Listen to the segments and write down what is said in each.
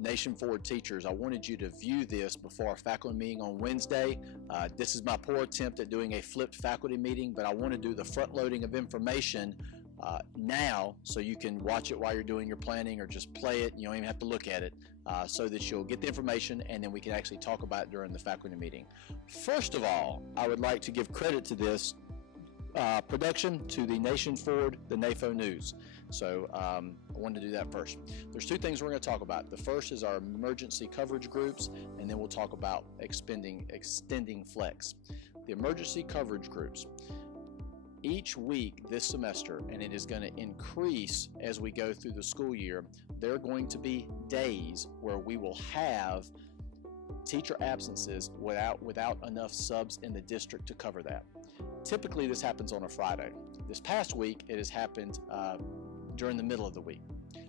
Nation Forward teachers, I wanted you to view this before our faculty meeting on Wednesday. This is my poor attempt at doing a flipped faculty meeting, but I want to do the front loading of information now so you can watch it while you're doing your planning, or just play it. You don't even have to look at it, so that you'll get the information and then we can actually talk about it during the faculty meeting. First of all, I would like to give credit to this production to the Nation Forward, the Nafo News. So I wanted to do that first. There's two things we're going to talk about. The first is our emergency coverage groups, and then we'll talk about extending flex. The emergency coverage groups. Each week this semester, and it is going to increase as we go through the school year, there are going to be days where we will have teacher absences without enough subs in the district to cover that. Typically this happens on a Friday. This past week it has happened during the middle of the week.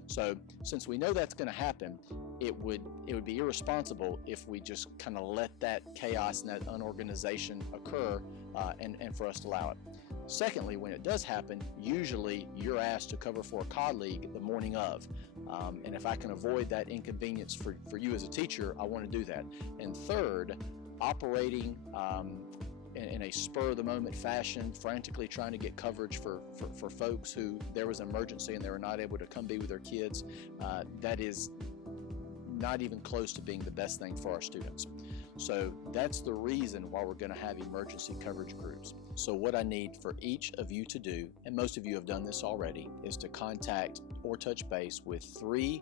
So since we know that's going to happen, it would be irresponsible if we just kind of let that chaos and that unorganization occur and for us to allow it. Secondly, when it does happen, usually you're asked to cover for a colleague the morning of. And if I can avoid that inconvenience for you as a teacher, I want to do that. And third, operating in a spur-of-the-moment fashion, frantically trying to get coverage for folks who there was an emergency and they were not able to come be with their kids, that is not even close to being the best thing for our students. So that's the reason why we're going to have emergency coverage groups. So what I need for each of you to do, and most of you have done this already, is to contact or touch base with 3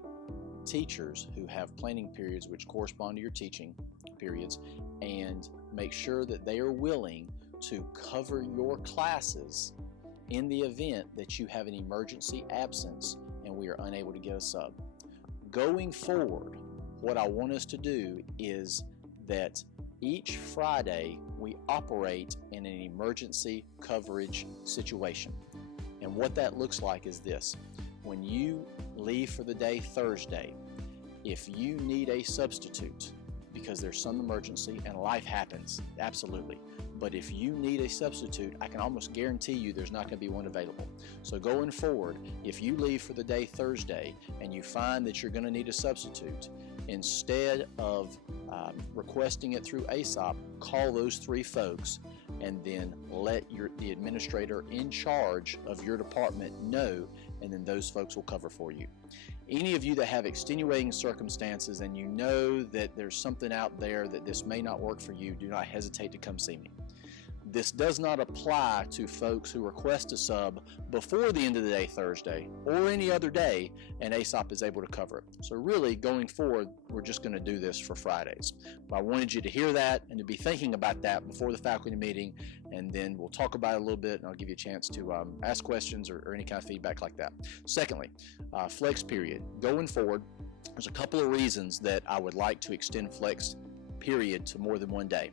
teachers who have planning periods which correspond to your teaching periods, and make sure that they are willing to cover your classes in the event that you have an emergency absence and we are unable to get a sub. Going forward, what I want us to do is that each Friday we operate in an emergency coverage situation. And what that looks like is this. When you leave for the day Thursday, if you need a substitute because there's some emergency and life happens, absolutely. But if you need a substitute, I can almost guarantee you there's not going to be one available. So going forward, if you leave for the day Thursday and you find that you're going to need a substitute, instead of requesting it through ASOP, call those 3 folks and then let the administrator in charge of your department know, and then those folks will cover for you. Any of you that have extenuating circumstances and you know that there's something out there that this may not work for you, do not hesitate to come see me. This does not apply to folks who request a sub before the end of the day Thursday or any other day, and ASOP is able to cover it. So really, going forward, we're just going to do this for Fridays. But I wanted you to hear that and to be thinking about that before the faculty meeting, and then we'll talk about it a little bit, and I'll give you a chance to ask questions or any kind of feedback like that. Secondly, flex period. Going forward, there's a couple of reasons that I would like to extend flex period to more than one day.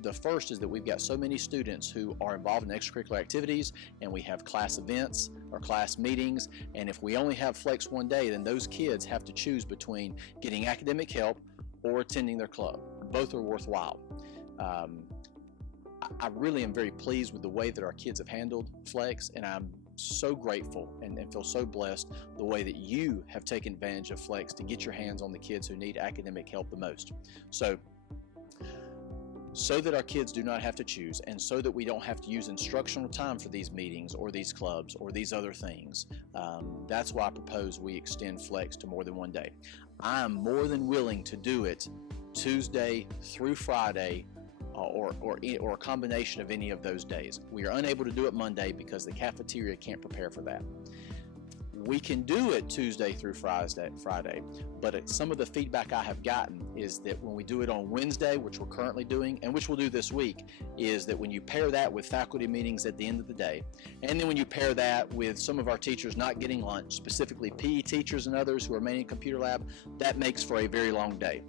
The first is that we've got so many students who are involved in extracurricular activities, and we have class events or class meetings, and if we only have flex one day, then those kids have to choose between getting academic help or attending their club. Both are worthwhile. I really am very pleased with the way that our kids have handled flex, and I'm so grateful and feel so blessed the way that you have taken advantage of flex to get your hands on the kids who need academic help the most. So that our kids do not have to choose, and so that we don't have to use instructional time for these meetings or these clubs or these other things, that's why I propose we extend flex to more than one day. I'm more than willing to do it Tuesday through Friday, or a combination of any of those days. We are unable to do it Monday because the cafeteria can't prepare for that. We can do it Tuesday through Friday, but some of the feedback I have gotten is that when we do it on Wednesday, which we're currently doing, and which we'll do this week, is that when you pair that with faculty meetings at the end of the day, and then when you pair that with some of our teachers not getting lunch, specifically PE teachers and others who are mainly in computer lab, that makes for a very long day.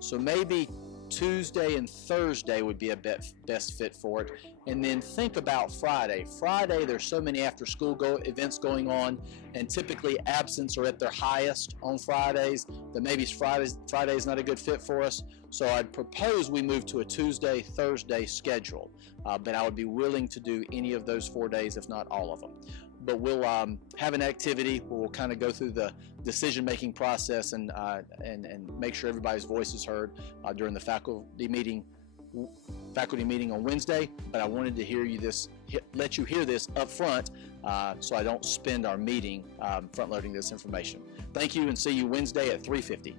So maybe Tuesday and Thursday would be a best fit for it. And then think about Friday. Friday, there's so many after-school events going on, and typically absence are at their highest on Fridays, that maybe Friday is not a good fit for us. So I'd propose we move to a Tuesday, Thursday schedule. But I would be willing to do any of those 4 days, if not all of them. but we'll have an activity where we'll kind of go through the decision-making process and make sure everybody's voice is heard during the faculty meeting on Wednesday. But I wanted to let you hear this up front so I don't spend our meeting front-loading this information. Thank you, and see you Wednesday at 3:50.